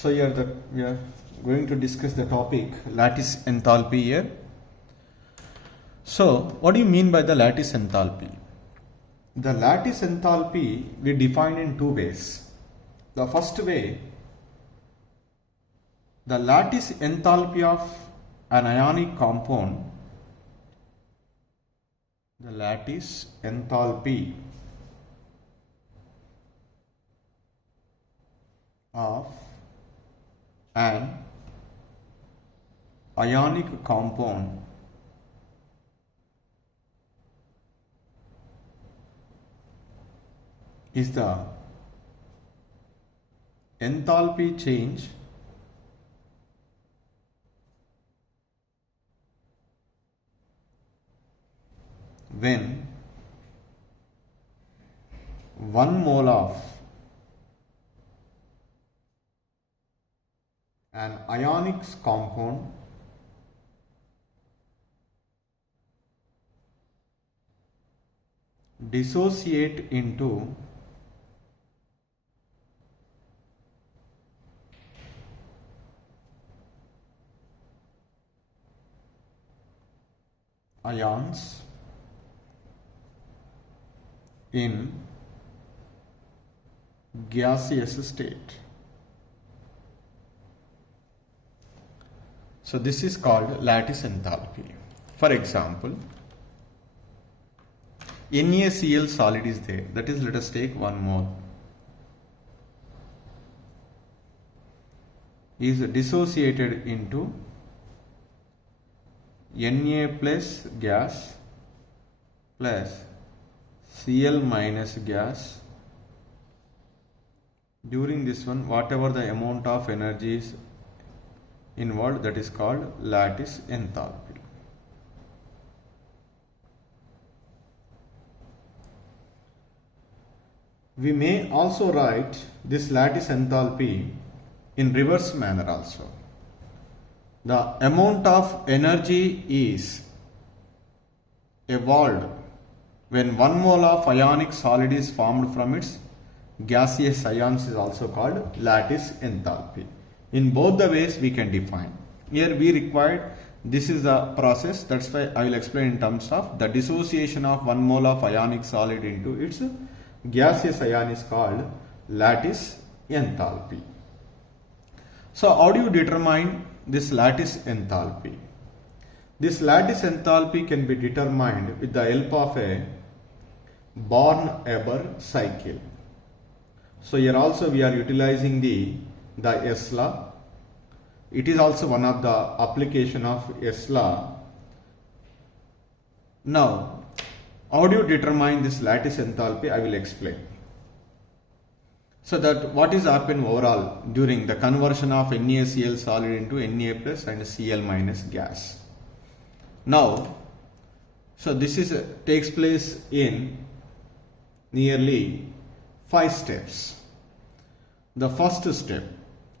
So here we are going to discuss the topic lattice enthalpy here. So what do you mean by the lattice enthalpy? The lattice enthalpy we define in two ways. The first way, the lattice enthalpy of an ionic compound, the lattice enthalpy of an ionic compound is the enthalpy change when 1 mole of an ionic compound dissociate into ions in gaseous state. So this is called lattice enthalpy. For example, NaCl solid is there, that is, let us take 1 mole, is dissociated into Na plus gas plus Cl minus gas. During this one, whatever the amount of energy is involved, that is called lattice enthalpy. We may also write this lattice enthalpy in reverse manner also. The amount of energy is evolved when 1 mole of ionic solid is formed from its gaseous ions is also called lattice enthalpy. In both the ways we can define. Here we required, this is the process, that's why I will explain in terms of the dissociation of 1 mole of ionic solid into its gaseous ion is called lattice enthalpy. So how do you determine this lattice enthalpy? This lattice enthalpy can be determined with the help of a Born-Haber cycle. So here also we are utilizing the S law. It is also one of the application of S law. Now, how do you determine this lattice enthalpy? I will explain. So that what is happened overall during the conversion of NaCl solid into Na plus and Cl minus gas. Now, so this is takes place in nearly 5 steps. The first step,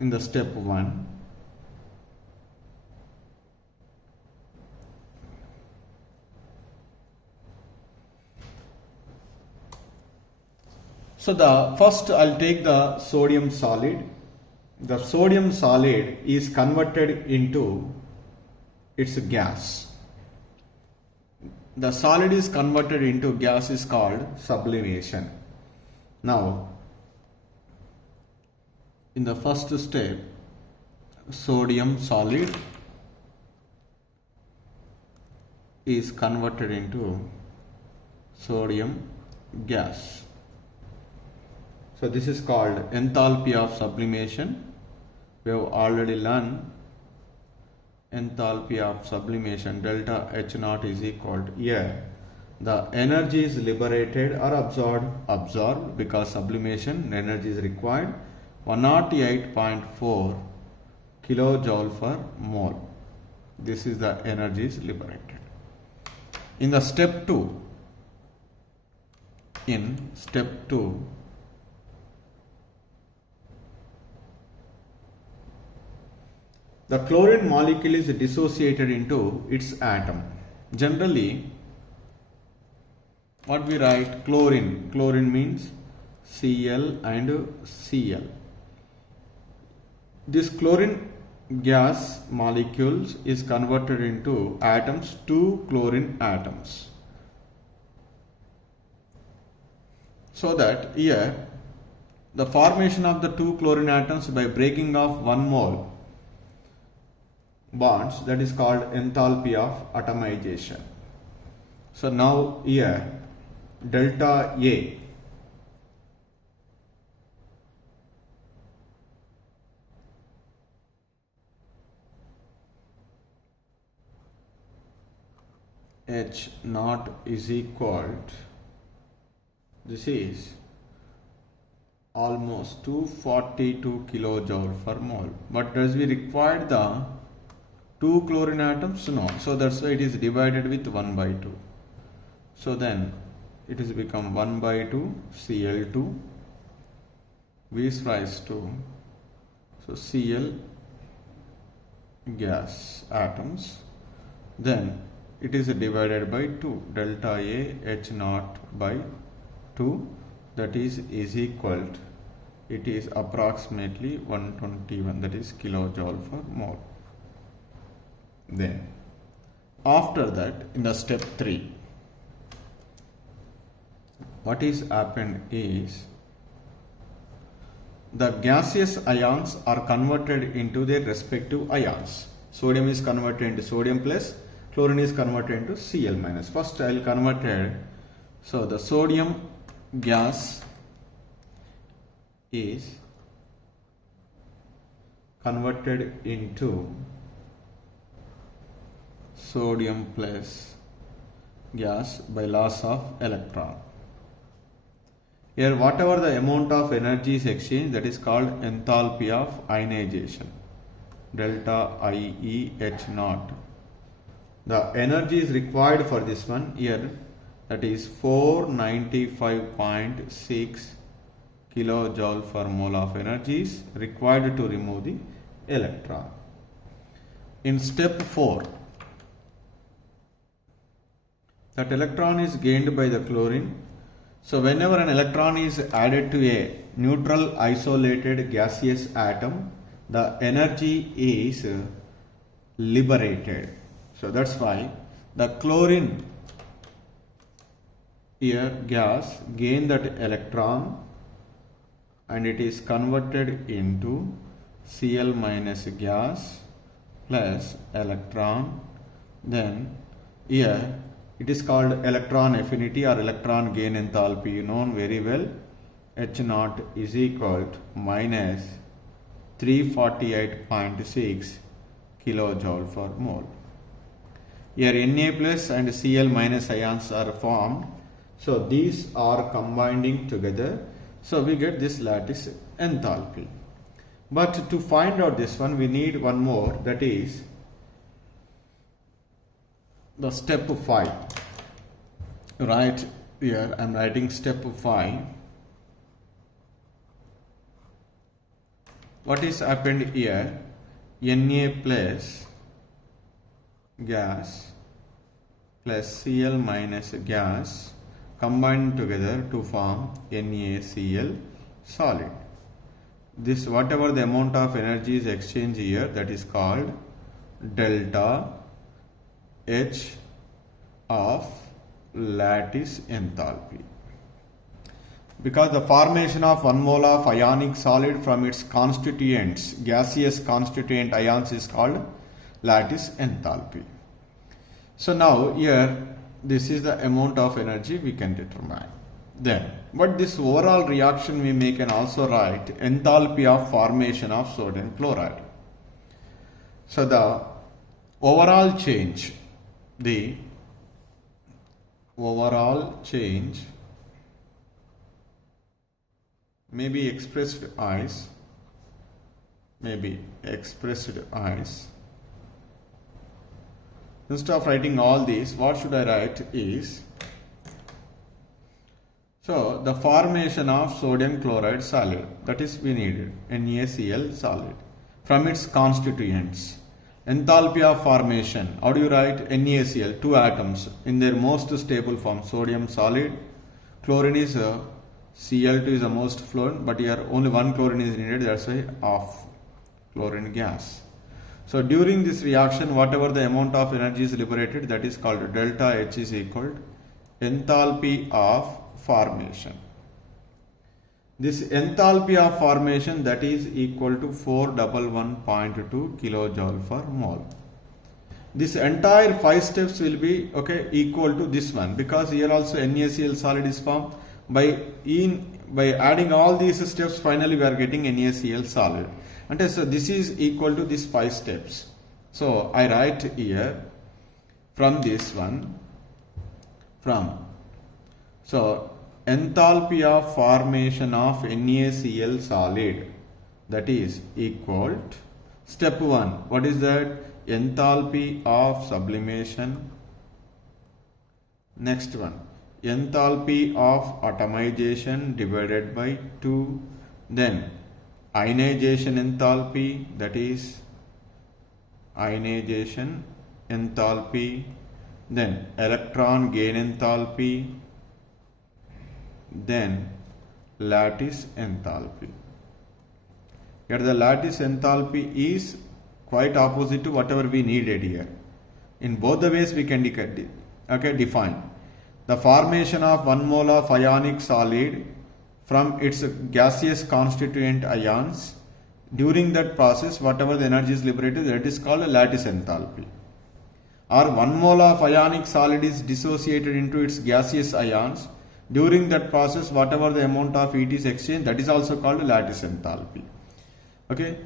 in the step 1, so the first I'll take the sodium solid. The sodium solid is converted into its gas. The solid is converted into gas is called sublimation. Now, in the first step, sodium solid is converted into sodium gas. So this is called enthalpy of sublimation. We have already learned enthalpy of sublimation, delta H naught is equal to, here the energy is liberated or absorbed because sublimation energy is required 108.4 kilojoule per mole. This is the energy is liberated. In the step 2, the chlorine molecule is dissociated into its atom. Generally, what we write? Chlorine. Chlorine means Cl and Cl. this chlorine gas molecules is converted into atoms, two chlorine atoms. So that here the formation of the two chlorine atoms by breaking of 1 mole bonds, that is called enthalpy of atomization. So now here delta A H naught is equal to, this is almost 242 kilojoule per mole. But does we require the two chlorine atoms? No. So that's why it is divided with 1 by 2. So then it is become 1 by 2 Cl2 V is rise to, so Cl gas atoms, then it is divided by 2 delta A H naught by 2, that is equal to, it is approximately 121, that is kilojoule per mole. Then after that, in the step 3, what is happened is the gaseous ions are converted into their respective ions. Sodium is converted into sodium plus, chlorine is converted into Cl minus. First I will convert it. So the sodium gas is converted into sodium plus gas by loss of electron. Here whatever the amount of energy is exchanged, that is called enthalpy of ionization, delta IE H naught. The energy is required for this one here, that is 495.6 kilojoule per mole of energy is required to remove the electron. In step 4, that electron is gained by the chlorine. So whenever an electron is added to a neutral isolated gaseous atom, the energy is liberated. So that's why the chlorine here gas gain that electron and it is converted into Cl minus gas plus electron. Then here it is called electron affinity or electron gain enthalpy, you know very well. H naught is equal to minus 348.6 kilojoule per mole. Here Na plus and Cl minus ions are formed. So these are combining together. So we get this lattice enthalpy. But to find out this one, we need one more, that is the step 5. Right here I am writing step 5. What is happened here? Na plus gas plus Cl minus gas combined together to form NaCl solid. This whatever the amount of energy is exchanged here, that is called delta H of lattice enthalpy. Because the formation of 1 mole of ionic solid from its constituents, gaseous constituent ions, is called lattice enthalpy. So now here this is the amount of energy we can determine. Then but this overall reaction we can also write enthalpy of formation of sodium chloride. So the overall change may be expressed as instead of writing all these, what should I write is, so the formation of sodium chloride solid, that is we needed NaCl solid from its constituents. Enthalpy of formation, how do you write? NaCl, 2 atoms in their most stable form, sodium solid, chlorine is Cl2 is the most fluent, but here only 1 chlorine is needed, that's why off. chlorine gas. So during this reaction, whatever the amount of energy is liberated, that is called delta H is equal to enthalpy of formation. This enthalpy of formation, that is equal to 411.2 kilojoule per mole. This entire 5 steps will be equal to this one, because here also NaCl solid is formed. By adding all these steps, finally we are getting NaCl solid. And so this is equal to these 5 steps. So I write here from this one, so enthalpy of formation of NaCl solid, that is equal to step 1. What is that? Enthalpy of sublimation. Next one, enthalpy of atomization divided by 2. Then ionization enthalpy, that is ionization enthalpy. Then electron gain enthalpy. Then lattice enthalpy. Here the lattice enthalpy is quite opposite to whatever we needed here. In both the ways we can define the formation of 1 mole of ionic solid from its gaseous constituent ions. During that process, whatever the energy is liberated, that is called a lattice enthalpy. Or 1 mole of ionic solid is dissociated into its gaseous ions. During that process, whatever the amount of heat is exchanged, that is also called lattice enthalpy. Okay.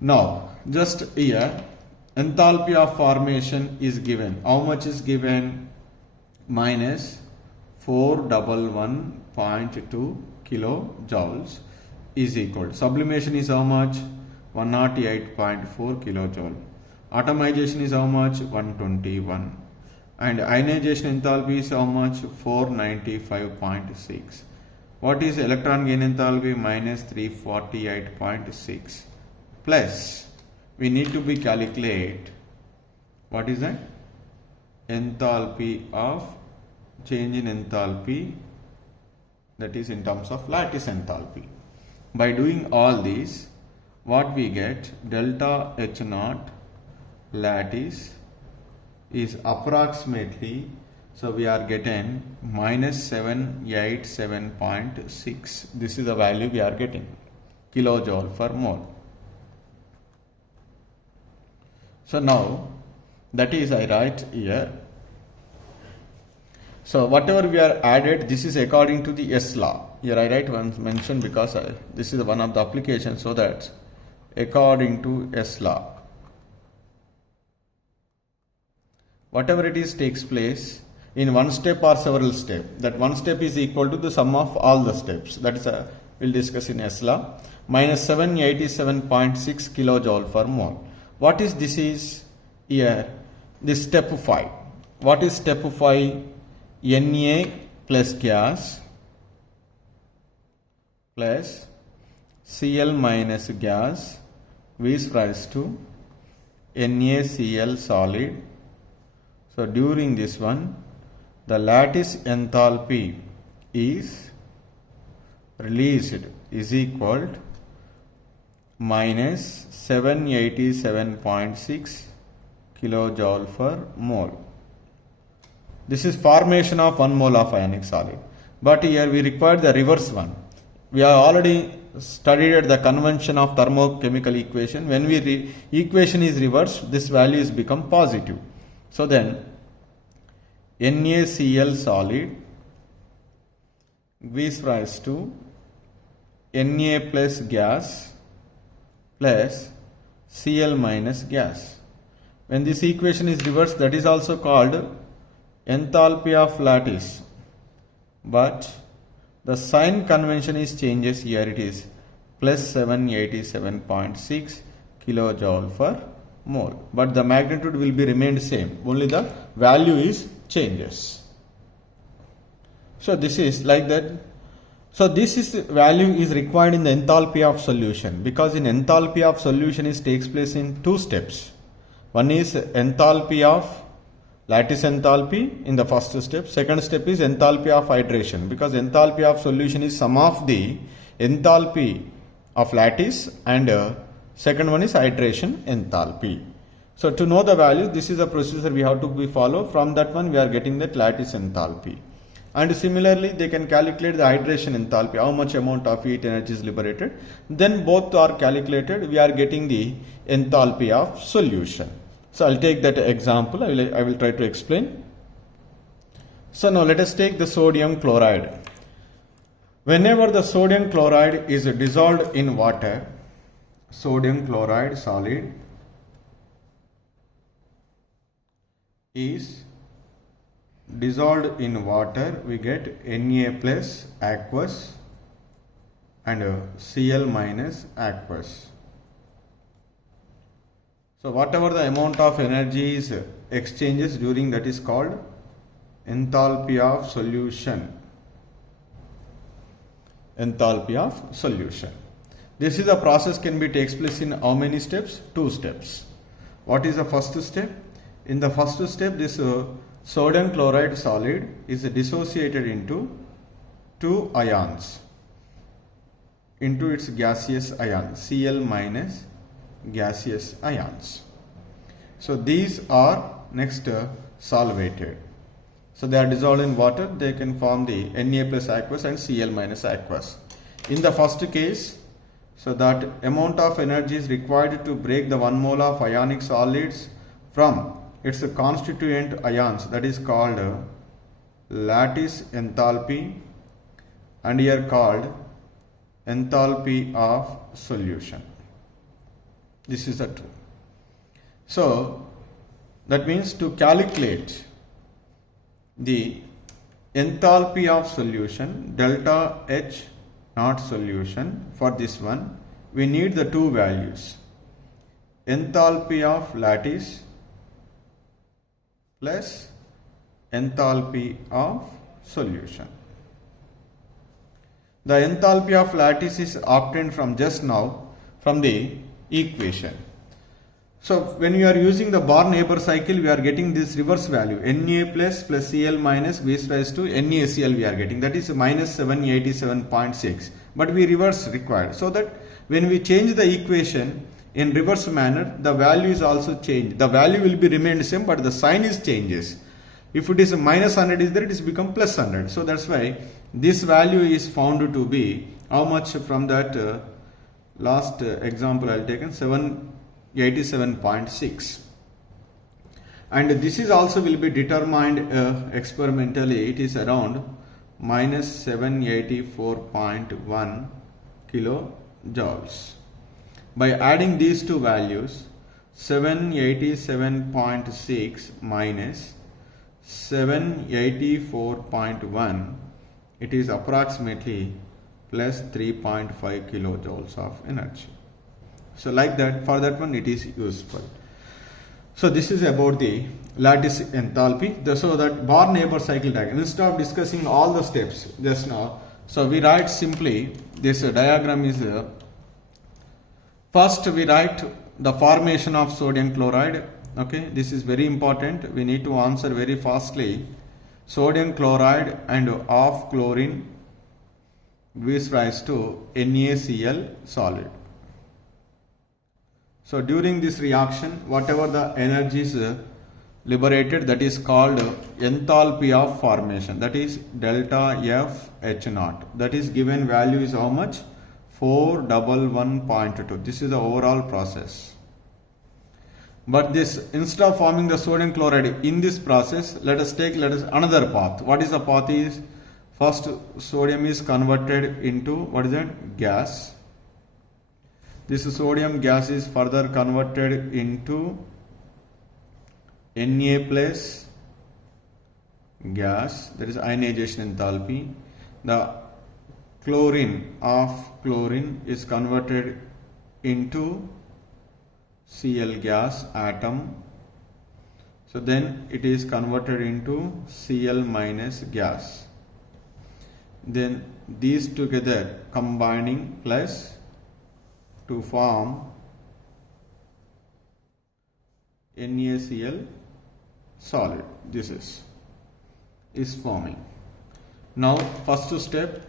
Now, just here, enthalpy of formation is given. How much is given? Minus 411.2 kilojoules is equal. Sublimation is how much? 108.4 kilojoule. Atomization is how much? 121. And ionization enthalpy is how much? 495.6. What is electron gain enthalpy? Minus 348.6. Plus, we need to be calculate what is that? Enthalpy of change in enthalpy, that is in terms of lattice enthalpy. By doing all these, what we get? Delta H naught lattice is approximately, so we are getting minus 787.6. This is the value we are getting, kilojoule per mole. So now, that is I write here. So whatever we are added, this is according to the S law. Here I write one mention because this is one of the applications, so that according to S law, whatever it is takes place in one step or several steps. That one step is equal to the sum of all the steps. That is we'll discuss in S law. Minus 787.6 kilojoule per mole. What is this is here? This step 5. What is step 5? Na plus gas plus Cl minus gas is rise to NaCl solid. So during this one, the lattice enthalpy is released is equal to minus 787.6 kilojoule per mole. This is formation of 1 mole of ionic solid. But here we require the reverse one. We have already studied the convention of thermochemical equation. When equation is reversed, this value is become positive. So then NaCl solid gives rise to Na plus gas plus Cl minus gas. When this equation is reversed, that is also called enthalpy of lattice, but the sign convention is changes. Here it is plus 787.6 kilojoule per mole, but the magnitude will be remained same, only the value is changes. So this is like that. So this is value is required in the enthalpy of solution, because in enthalpy of solution is takes place in 2 steps. One is enthalpy of lattice enthalpy in the first step. Second step is enthalpy of hydration, because enthalpy of solution is sum of the enthalpy of lattice and Second one is hydration enthalpy. So to know the value, this is a procedure we have to be follow. From that one we are getting that lattice enthalpy. And similarly they can calculate the hydration enthalpy, how much amount of heat energy is liberated. Then both are calculated, we are getting the enthalpy of solution. So I'll take that example, I will try to explain. So now let us take the sodium chloride. Whenever the sodium chloride is dissolved in water, sodium chloride solid is dissolved in water, we get Na plus aqueous and Cl minus aqueous. So whatever the amount of energy is exchanges during, that is called enthalpy of solution. Enthalpy of solution. This is a process can be takes place in how many steps? 2 steps. What is the first step? In the first step, this sodium chloride solid is dissociated into 2 ions into its gaseous ion, Cl minus gaseous ions. So these are next solvated. So they are dissolved in water, they can form the Na plus aqueous and Cl minus aqueous. In the first case, so that amount of energy is required to break the 1 mole of ionic solids from its constituent ions, that is called lattice enthalpy, and here called enthalpy of solution. This is the true. So that means to calculate the enthalpy of solution, delta H naught solution, for this one we need the 2 values, enthalpy of lattice plus enthalpy of solution. The enthalpy of lattice is obtained from just now from the equation. So when you are using the Bohr-Haber cycle, we are getting this reverse value, Na plus Cl minus gives rise to NaCl we are getting, that is minus 787.6, but we reverse required, so that when we change the equation in reverse manner, the value is also changed. The value will be remained same, but the sign is changes. If it is minus 100 is there, it is become plus 100. So that's why this value is found to be how much from that last example I have taken, 787.6. And this is also will be determined experimentally. It is around minus 784.1 kilojoules. By adding these 2 values, 787.6 minus 784.1, it is approximately plus 3.5 kilojoules of energy. So like that, for that one it is useful. So this is about the lattice enthalpy. So that Bohr-Haber cycle diagram, instead of discussing all the steps just now, so we write simply this diagram is first we write the formation of sodium chloride. Okay, this is very important, we need to answer very fastly. Sodium chloride and of chlorine gives rise to NaCl solid. So during this reaction, whatever the energy is liberated, that is called enthalpy of formation, that is delta F H naught. That is given value is how much? 411.2. This is the overall process. But this, instead of forming the sodium chloride in this process, let us another path. What is the path is? First sodium is converted into what is that? Gas. This sodium gas is further converted into Na plus gas, that is ionization enthalpy. The chlorine of chlorine is converted into Cl gas atom. So then it is converted into Cl minus gas. Then these together combining plus to form NaCl solid. This is forming. Now first step,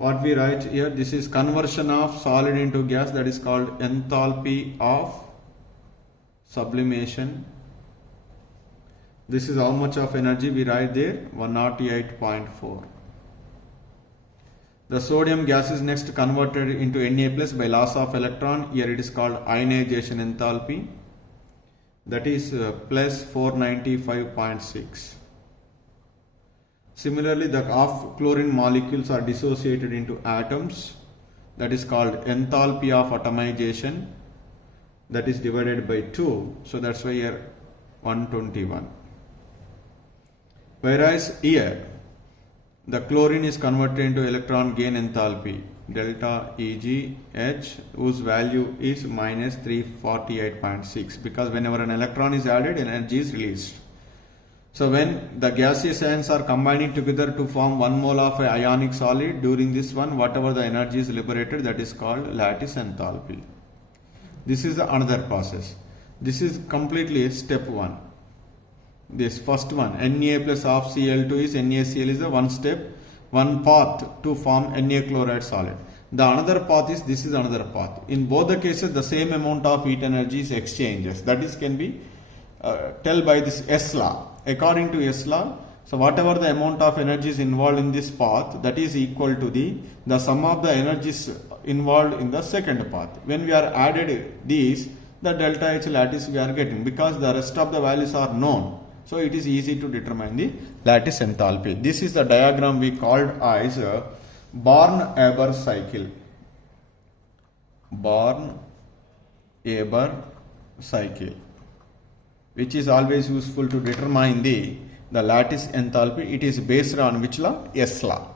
what we write here, this is conversion of solid into gas, that is called enthalpy of sublimation. This is how much of energy we write there, 108.4. The sodium gas is next converted into Na plus by loss of electron. Here it is called ionization enthalpy, that is plus 495.6. Similarly, the half chlorine molecules are dissociated into atoms, that is called enthalpy of atomization, that is divided by 2. So that's why here 121. Whereas here the chlorine is converted into electron gain enthalpy, delta EgH, whose value is minus 348.6, because whenever an electron is added, energy is released. So when the gaseous ions are combining together to form 1 mole of an ionic solid, during this one, whatever the energy is liberated, that is called lattice enthalpy. This is another process. This is completely step 1. This first one, Na plus of Cl2 is NaCl, is the one step, one path to form Na chloride solid. The another path is, this is another path. In both the cases, the same amount of heat energy is exchanges. That is can be tell by this S law. According to S law, so whatever the amount of energy is involved in this path, that is equal to the sum of the energies involved in the second path. When we are added these, the delta H lattice we are getting, because the rest of the values are known. So it is easy to determine the lattice enthalpy. This is the diagram we called as Born-Haber cycle. Born-Haber cycle, which is always useful to determine the lattice enthalpy. It is based on which law? S law.